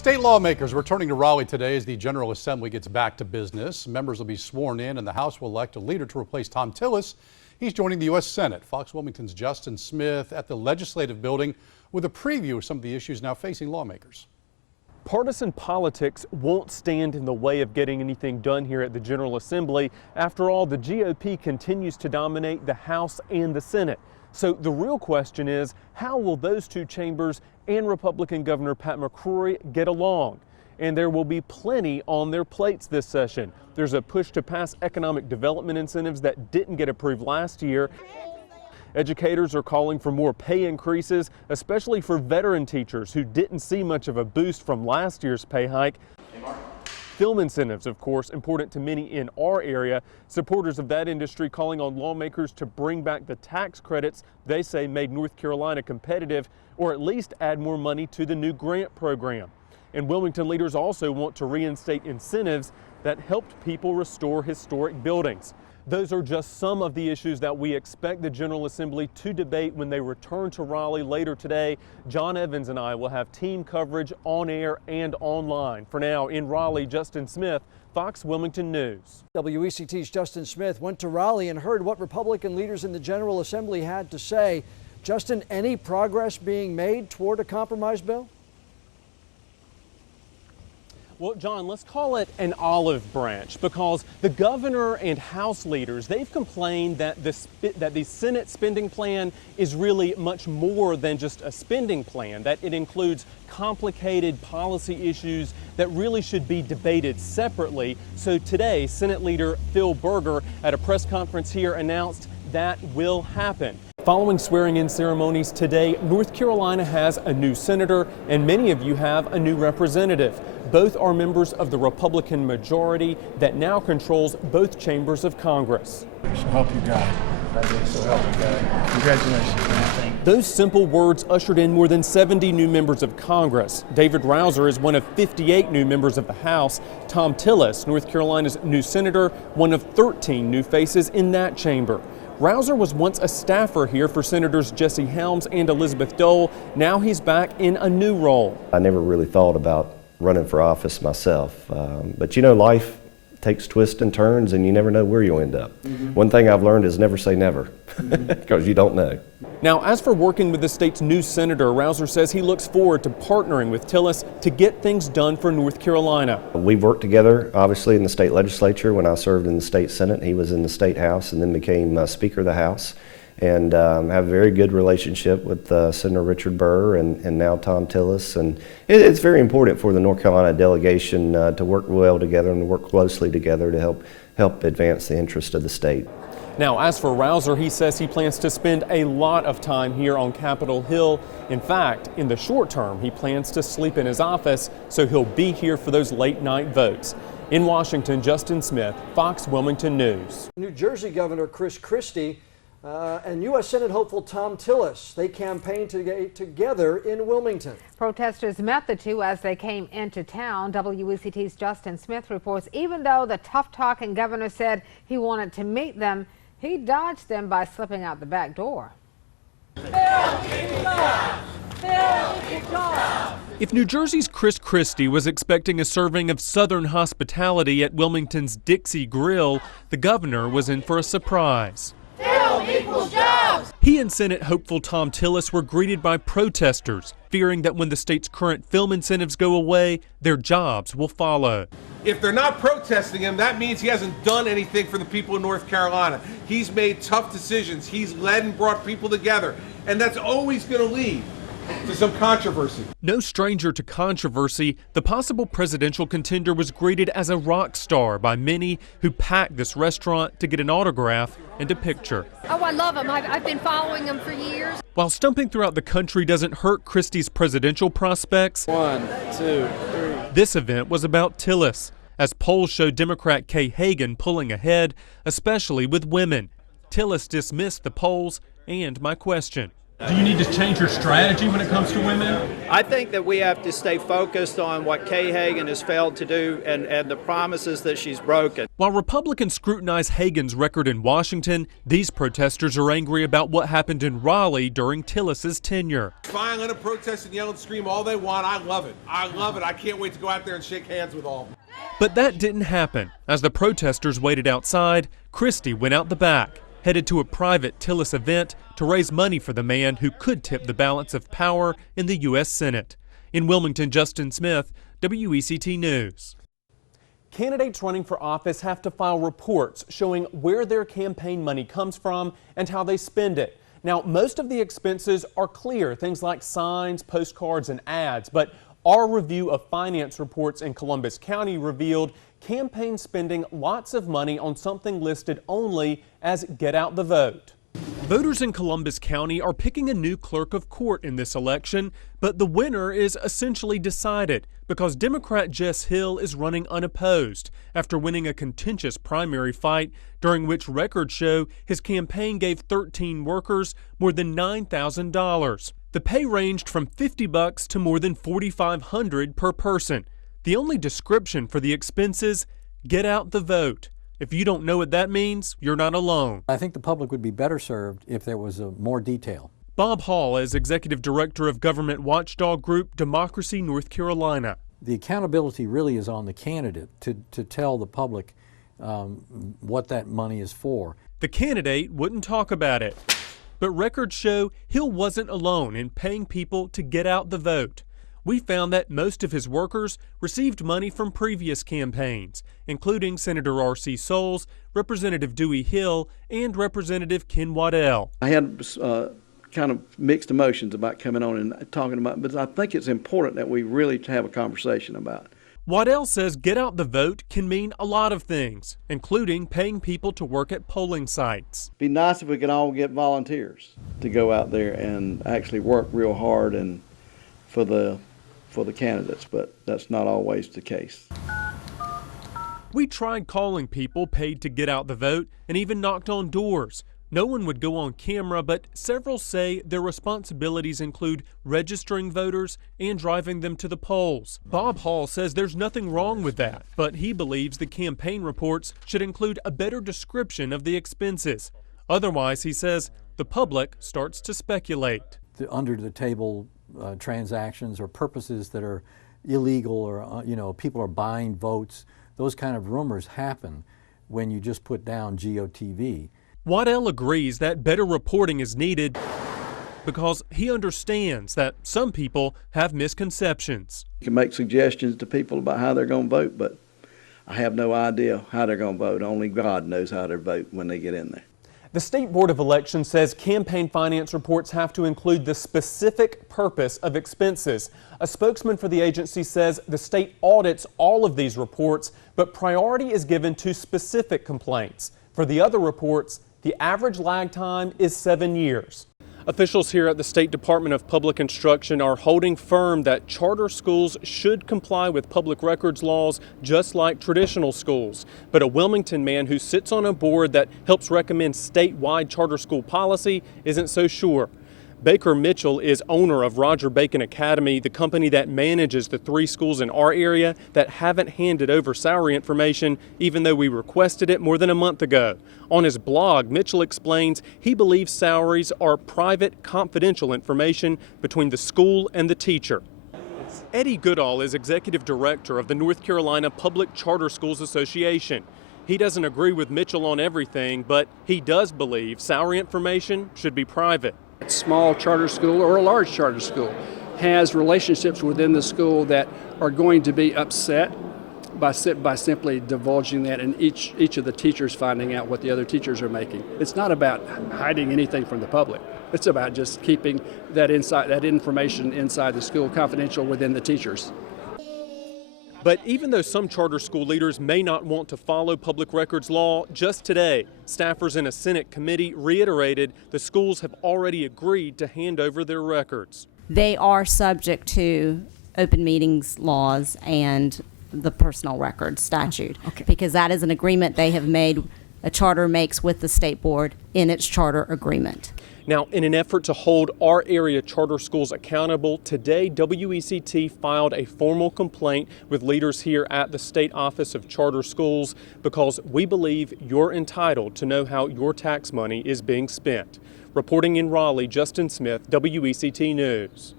State lawmakers returning to Raleigh today as the General Assembly gets back to business. Members will be sworn in and the House will elect a leader to replace Thom Tillis. He's joining the U.S. Senate. Fox Wilmington's Justin Smith at the Legislative Building with a preview of some of the issues now facing lawmakers. Partisan politics won't stand in the way of getting anything done here at the General Assembly. After all, the GOP continues to dominate the House and the Senate. So the real question is, how will those two chambers and Republican Governor Pat McCrory get along? And there will be plenty on their plates this session. There's a push to pass economic development incentives that didn't get approved last year. Educators are calling for more pay increases, especially for veteran teachers who didn't see much of a boost from last year's pay hike. Film incentives, of course, important to many in our area. Supporters of that industry calling on lawmakers to bring back the tax credits they say made North Carolina competitive, or at least add more money to the new grant program. And Wilmington leaders also want to reinstate incentives that helped people restore historic buildings. Those are just some of the issues that we expect the General Assembly to debate when they return to Raleigh later today. John Evans and I will have team coverage on air and online. For now, in Raleigh, Justin Smith, Fox Wilmington News. WECT's Justin Smith went to Raleigh and heard what Republican leaders in the General Assembly had to say. Justin, any progress being made toward a compromise bill? Well, John, let's call it an olive branch because the governor and House leaders, they've complained that the Senate spending plan is really much more than just a spending plan, that it includes complicated policy issues that really should be debated separately. So today, Senate Leader Phil Berger at a press conference here announced that will happen. Following swearing-in ceremonies today, North Carolina has a new senator and many of you have a new representative. Both are members of the Republican majority that now controls both chambers of Congress. So help you God. So help you God. Congratulations. Those simple words ushered in more than 70 new members of Congress. David Rouzer is one of 58 new members of the House. Thom Tillis, North Carolina's new senator, one of 13 new faces in that chamber. Rouzer was once a staffer here for Senators Jesse Helms and Elizabeth Dole. Now he's back in a new role. I never really thought about running for office myself, but you know, life takes twists and turns and you never know where you'll end up. One thing I've learned is never say never, because you don't know. Now, as for working with the state's new senator, Rouzer says he looks forward to partnering with Tillis to get things done for North Carolina. We've worked together, obviously, in the state legislature. When I served in the state Senate, he was in the state House and then became Speaker of the House. And have a very good relationship with Senator Richard Burr and now Thom Tillis. And it's very important for the North Carolina delegation to work well together and to work closely together to help advance the interest of the state. Now, as for Rouzer, he says he plans to spend a lot of time here on Capitol Hill. In fact, in the short term, he plans to sleep in his office, so he'll be here for those late night votes. In Washington, Justin Smith, Fox Wilmington News. New Jersey Governor Chris Christie and U.S. Senate hopeful Thom Tillis, they campaigned together in Wilmington. Protesters met the two as they came into town. WECT's Justin Smith reports even though the tough-talking governor said he wanted to meet them, he dodged them by slipping out the back door. If New Jersey's Chris Christie was expecting a serving of Southern hospitality at Wilmington's Dixie Grill, the governor was in for a surprise. He and Senate hopeful Thom Tillis were greeted by protesters, fearing that when the state's current film incentives go away, their jobs will follow. If they're not protesting him, that means he hasn't done anything for the people of North Carolina. He's made tough decisions. He's led and brought people together, and that's always going to lead to some controversy. No stranger to controversy, the possible presidential contender was greeted as a rock star by many who packed this restaurant to get an autograph and a picture. Oh, I love him. I've been following him for years. While stumping throughout the country doesn't hurt Christie's presidential prospects, 1, 2, 3. This event was about Tillis, as polls show Democrat Kay Hagan pulling ahead, especially with women. Tillis dismissed the polls and my question. Do you need to change your strategy when it comes to women? I think that we have to stay focused on what Kay Hagan has failed to do and the promises that she's broken. While Republicans scrutinize Hagan's record in Washington, these protesters are angry about what happened in Raleigh during Tillis's tenure. Fine, let them protest and yell and scream all they want. I love it. I love it. I can't wait to go out there and shake hands with all of them. But that didn't happen. As the protesters waited outside, Christie went out the back, headed to a private Tillis event to raise money for the man who could tip the balance of power in the U.S. Senate. In Wilmington, Justin Smith, WECT News. Candidates running for office have to file reports showing where their campaign money comes from and how they spend it. Now, most of the expenses are clear, things like signs, postcards, and ads, but our review of finance reports in Columbus County revealed campaign spending lots of money on something listed only as Get Out the Vote. Voters in Columbus County are picking a new clerk of court in this election, but the winner is essentially decided because Democrat Jess Hill is running unopposed after winning a contentious primary fight during which records show his campaign gave 13 workers more than $9,000. The pay ranged from $50 to more than $4,500 per person. The only description for the expenses, Get Out the Vote. If you don't know what that means, you're not alone. I think the public would be better served if there was more detail. Bob Hall is Executive Director of Government Watchdog Group Democracy North Carolina. The accountability really is on the candidate to tell the public what that money is for. The candidate wouldn't talk about it. But records show Hill wasn't alone in paying people to get out the vote. We found that most of his workers received money from previous campaigns, including Senator R.C. Soules, Representative Dewey Hill, and Representative Ken Waddell. I had kind of mixed emotions about coming on and talking about it, but I think it's important that we really have a conversation about it. Waddell says Get Out the Vote can mean a lot of things, including paying people to work at polling sites. It'd be nice if we could all get volunteers to go out there and actually work real hard and for the candidates, but that's not always the case. We tried calling people paid to get out the vote and even knocked on doors. No one would go on camera, but several say their responsibilities include registering voters and driving them to the polls. Bob Hall says there's nothing wrong with that, but he believes the campaign reports should include a better description of the expenses. Otherwise, he says, the public starts to speculate. The under-the-table transactions or purposes that are illegal, or people are buying votes, those kind of rumors happen when you just put down GOTV. Waddell agrees that better reporting is needed because he understands that some people have misconceptions. You can make suggestions to people about how they're going to vote, but I have no idea how they're going to vote. Only God knows how to vote when they get in there. The State Board of Elections says campaign finance reports have to include the specific purpose of expenses. A spokesman for the agency says the state audits all of these reports, but priority is given to specific complaints. For the other reports, the average lag time is 7 years. Officials here at the State Department of Public Instruction are holding firm that charter schools should comply with public records laws just like traditional schools. But a Wilmington man who sits on a board that helps recommend statewide charter school policy isn't so sure. Baker Mitchell is owner of Roger Bacon Academy, the company that manages the 3 schools in our area that haven't handed over salary information, even though we requested it more than a month ago. On his blog, Mitchell explains he believes salaries are private, confidential information between the school and the teacher. Eddie Goodall is executive director of the North Carolina Public Charter Schools Association. He doesn't agree with Mitchell on everything, but he does believe salary information should be private. A small charter school or a large charter school has relationships within the school that are going to be upset by simply divulging that and each of the teachers finding out what the other teachers are making. It's not about hiding anything from the public. It's about just keeping that information inside the school confidential within the teachers. But even though some charter school leaders may not want to follow public records law, just today, staffers in a Senate committee reiterated the schools have already agreed to hand over their records. They are subject to open meetings laws and the personal records statute, because that is an agreement they have made, a charter makes with the state board in its charter agreement. Now, in an effort to hold our area charter schools accountable, today WECT filed a formal complaint with leaders here at the State Office of Charter Schools because we believe you're entitled to know how your tax money is being spent. Reporting in Raleigh, Justin Smith, WECT News.